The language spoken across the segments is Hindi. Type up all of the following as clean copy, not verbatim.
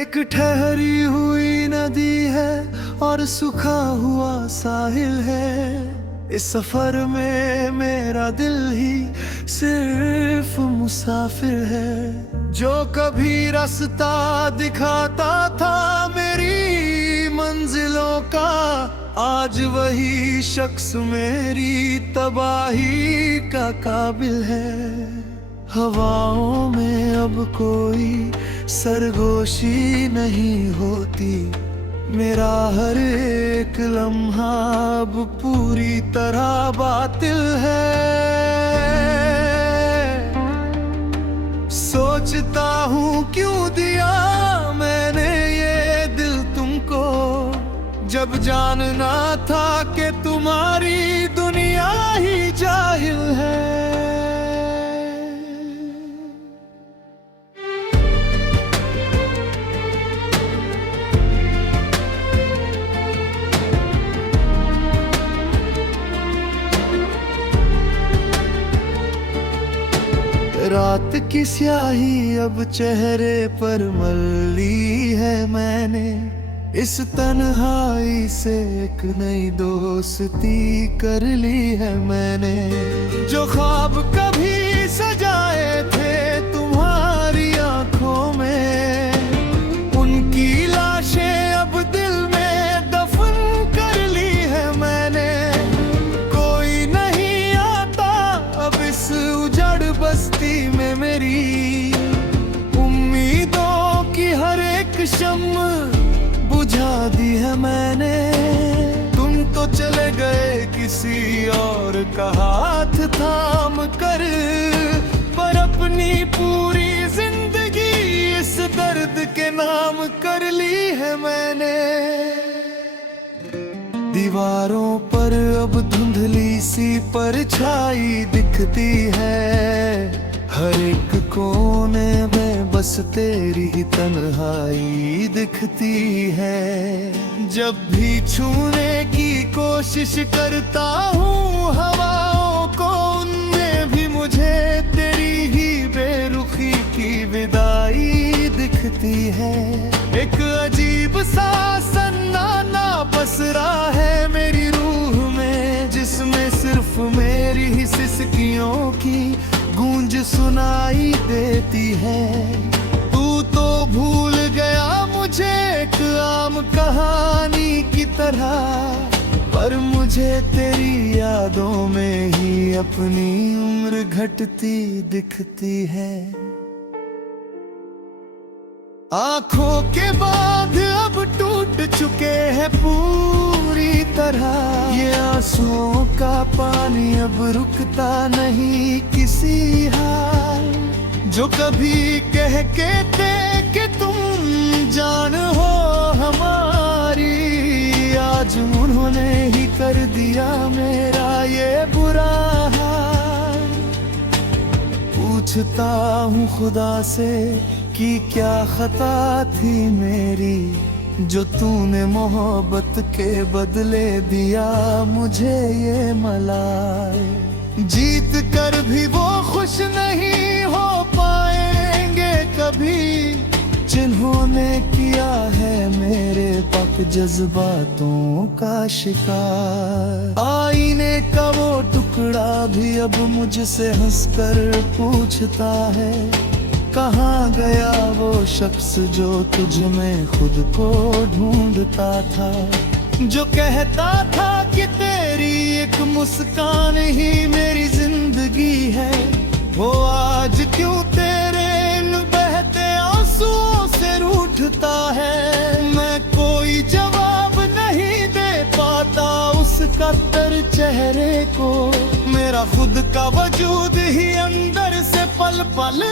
एक ठहरी हुई नदी है और सूखा हुआ साहिल है। इस सफर में मेरा दिल ही सिर्फ मुसाफिर है। जो कभी रास्ता दिखाता था मेरी मंजिलों का, आज वही शख्स मेरी तबाही का काबिल है। हवाओं में अब कोई सरगोशी नहीं होती, मेरा हर एक लम्हा अब पूरी तरह बातिल है। सोचता हूँ क्यों दिया मैंने ये दिल तुमको, जब जानना था कि तुम्हारी दुनिया ही जाहिल है। रात की स्याही अब चेहरे पर मल ली है मैंने, इस तन्हाई से एक नई दोस्ती कर ली है मैंने। जो ख्वाब कभी सजाए थे तुम्हारी आंखों में, उनकी लाशें अब दिल में दफन कर ली है मैंने। कोई नहीं आता अब इस उजड़ बस्ती में मेरी, उम्मीदों की हर एक शम्म बुझा दी है मैंने। तुम तो चले गए किसी और का हाथ थाम कर, पर अपनी पूरी जिंदगी इस दर्द के नाम कर ली है मैंने। दीवारों पर अब धुंधली सी परछाई दिखती है, हर एक कोने में बस तेरी ही तन्हाई दिखती है। जब भी छूने की कोशिश करता हूँ हवाओं को, उनमें भी मुझे तेरी ही बेरुखी की विदाई दिखती है। एक अजीब सा सन्नाटा पसरा है मेरी रूह में, जिसमें सिर्फ मेरी ही सिसकियों की गूंज सुनाई देती है। तू तो भूल गया मुझे एक आम कहानी की तरह, पर मुझे तेरी यादों में ही अपनी उम्र घटती दिखती है। आंखों के बांध अब टूट चुके हैं पूरी तरह, ये आंसुओं का पानी अब रुकता नहीं किसी हाल। जो कभी कह के थे कि तुम जान हो हमारी, आज उन्होंने ही कर दिया मेरा ये बुरा हाल। पूछता हूँ खुदा से कि क्या खता थी मेरी, जो तूने मोहब्बत के बदले दिया मुझे ये मलाल। जीत कर भी वो खुश नहीं हो पाएंगे कभी, जिन्होंने किया है मेरे पक जज्बातों का शिकार। आईने का वो टुकड़ा भी अब मुझसे हंसकर पूछता है, कहाँ गया वो शख्स जो तुझ में खुद को ढूंढता था। जो कहता था कि तेरी एक मुस्कान ही मेरी जिंदगी है, वो आज क्यों तेरे इन बहते आंसुओं से रूठता है। मैं कोई जवाब नहीं दे पाता उसका तर चेहरे को, मेरा खुद का वजूद ही अंदर से पल पल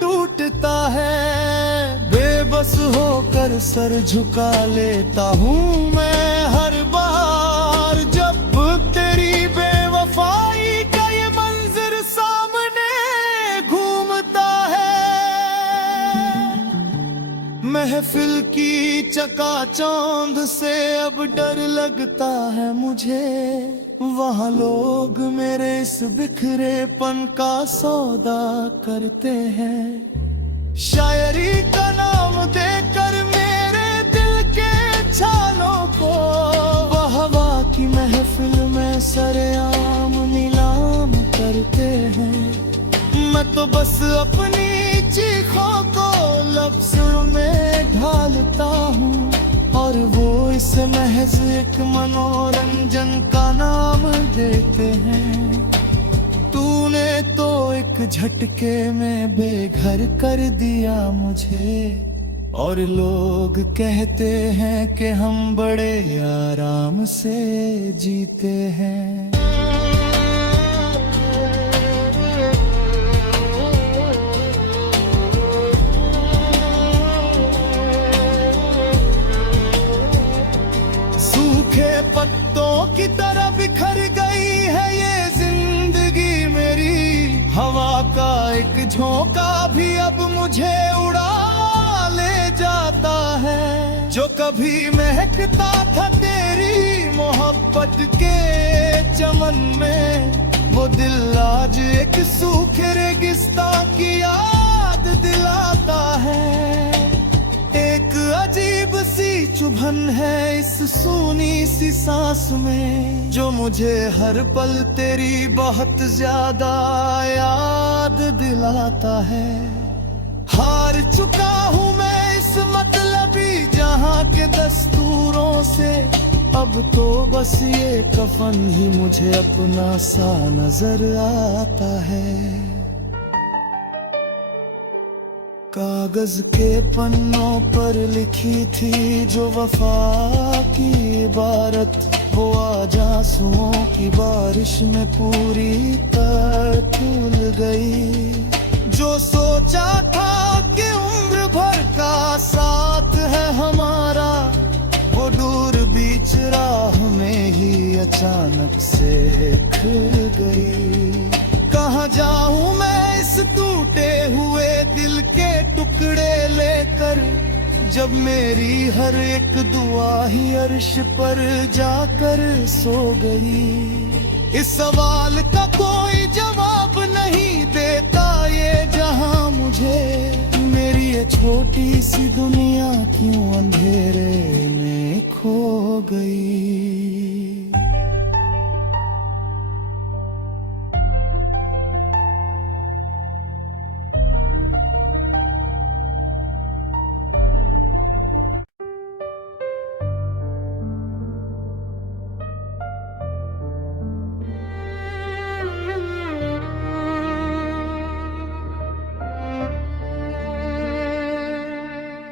टूटता है। बेबस होकर सर झुका लेता हूँ मैं हर बार, जब तेरी बेवफाई का ये मंजर सामने घूमता है। महफिल की चकाचौंध से अब डर लगता है मुझे, वहाँ लोग मेरे इस बिखरेपन का सौदा करते हैं। शायरी का नाम देकर मेरे दिल के छालों को वो हवा की महफिल में सरेआम नीलाम करते हैं। मैं तो बस अपनी चीखों को लफ्ज़ों में ढालता हूँ और वो इसे महज एक मनोरंजन का नाम देते हैं। तूने तो एक झटके में बेघर कर दिया मुझे और लोग कहते हैं कि हम बड़े आराम से जीते हैं। सूखे पत्तों की तरह बिखर गई है ये जिंदगी मेरी। हवा का एक झोंका भी अब मुझे उड़ा ले जाता है। जो कभी महकता था तेरी मोहब्बत के चमन में, वो दिल आज एक सूखे रेगिस्तान की याद दिलाता है। एक अजीब सी चुभन है इस सूनी सी सांस में, जो मुझे हर पल तेरी बहुत ज्यादा याद दिलाता है। हार चुका हूँ मैं इस मतलबी जहाँ के दस्तूरों से, अब तो बस ये कफन ही मुझे अपना सा नजर आता है। कागज के पन्नों पर लिखी थी जो वफा की इबारत, वो आज आंसुओं की बारिश में पूरी तरह धुल गई। जो सोचा था कि उम्र भर का साथ है हमारा, वो दूर बीच राह में ही अचानक से खिल गई। कहाँ जाऊं मैं इस टूटे हुए दिल के टुकड़े लेकर, जब मेरी हर एक दुआ ही अर्श पर जाकर सो गई। इस सवाल का कोई जवाब नहीं देता ये जहां मुझे, मेरी ये छोटी सी दुनिया क्यों अंधेरे में खो गई।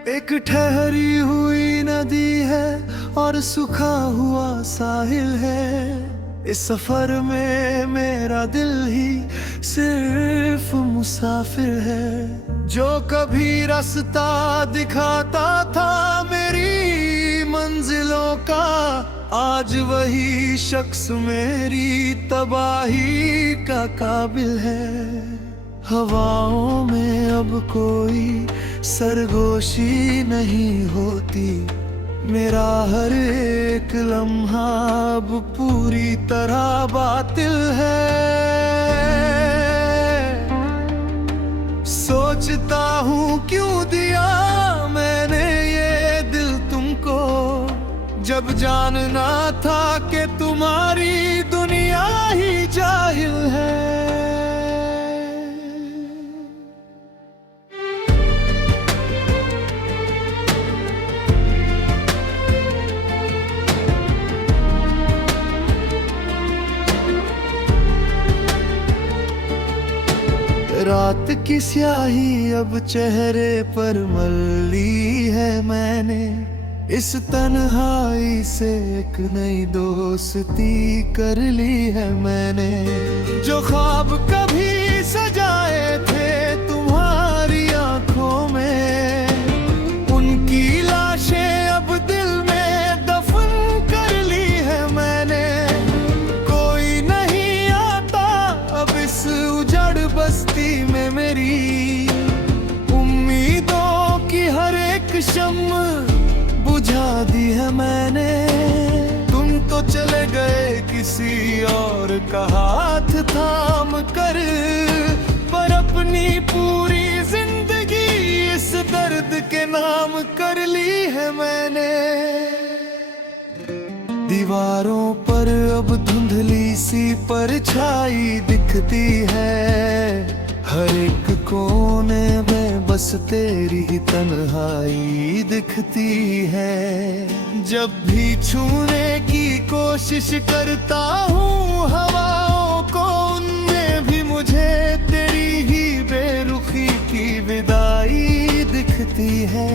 एक ठहरी हुई नदी है और सूखा हुआ साहिल है। इस सफर में मेरा दिल ही सिर्फ मुसाफिर है। जो कभी रास्ता दिखाता था मेरी मंजिलों का, आज वही शख्स मेरी तबाही का काबिल है। हवाओं में अब कोई सरगोशी नहीं होती, मेरा हर एक लम्हा अब पूरी तरह बातिल है। सोचता हूँ क्यों दिया मैंने ये दिल तुमको, जब जानना था कि तुम्हारी दुनिया ही जाहिल है। रात की स्याही अब चेहरे पर मल ली है मैंने, इस तन्हाई से एक नई दोस्ती कर ली है मैंने। जो ख्वाब कभी सजाए थे तुम्हारी आंखों में, उनकी लाशें अब दिल में दफन कर ली है मैंने। कोई नहीं आता अब इस उजड़ बस्ती में मेरी, उम्मीदों की हर एक शम्म बुझा दी है मैंने। तुम तो चले गए किसी और का हाथ थाम कर, पर अपनी पूरी जिंदगी के नाम कर ली है मैंने। दीवारों पर अब धुंधली सी परछाई दिखती है, हर एक कोने में बस तेरी ही तन्हाई दिखती है। जब भी छूने की कोशिश करता हूँ हवाओं को, उनमें भी मुझे तेरी ही बेरुखी की विदाई दिखती है।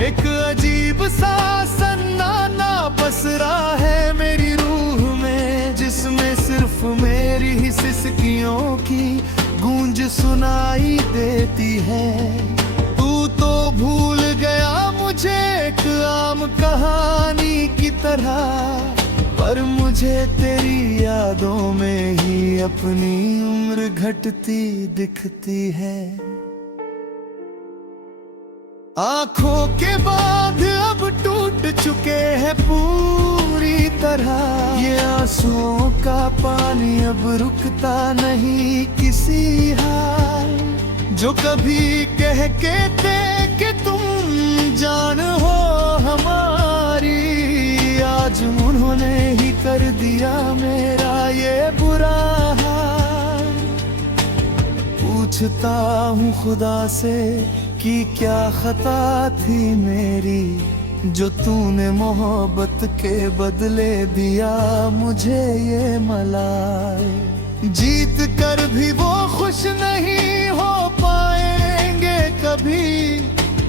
एक अजीब सा सन्नाटा पसरा है मेरी रूह में, जिसमें सिर्फ मेरी ही सिसकियों की गूंज सुनाई देती है। तू तो भूल गया मुझे एक आम कहानी की तरह, पर मुझे तेरी यादों में ही अपनी उम्र घटती दिखती है। आंखों के बांध अब टूट चुके हैं पूरी तरह, ये आंसुओं का पानी अब रुकता नहीं किसी हाल। जो कभी कह के थे कि तुम जान हो हमारी, आज उन्होंने ही कर दिया मेरा ये बुरा हाल। पूछता हूँ खुदा से कि क्या खता थी मेरी, जो तूने मोहब्बत के बदले दिया मुझे ये मलाल। जीत कर भी वो खुश नहीं हो पाएंगे कभी,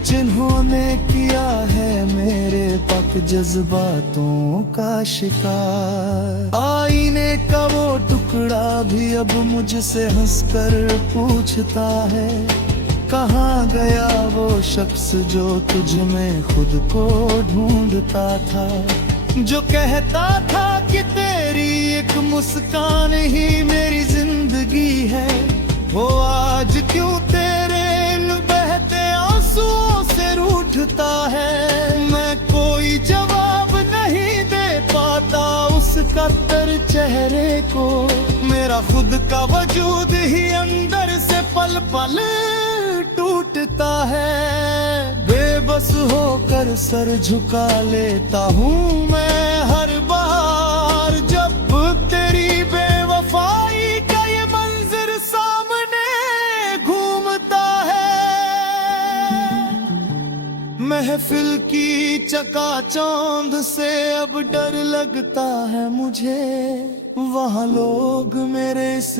जिन्होंने किया है मेरे पक जज्बातों का शिकार। आईने का वो टुकड़ा भी अब मुझसे हंसकर पूछता है, कहाँ गया वो शख्स जो तुझ में खुद को ढूंढता था। जो कहता था कि तेरी एक मुस्कान ही मेरी जिंदगी है, वो आज क्यों तेरे इन बहते आंसुओं से रूठता है। मैं कोई जवाब नहीं दे पाता उसका तर चेहरे को, मेरा खुद का वजूद ही अंदर से पल पल टूटता है। बेबस होकर सर झुका लेता हूँ मैं हर बार, जब तेरी बेवफाई का ये मंजर सामने घूमता है। महफिल की चकाचौंध से अब डर लगता है मुझे, वहाँ लोग मेरे इस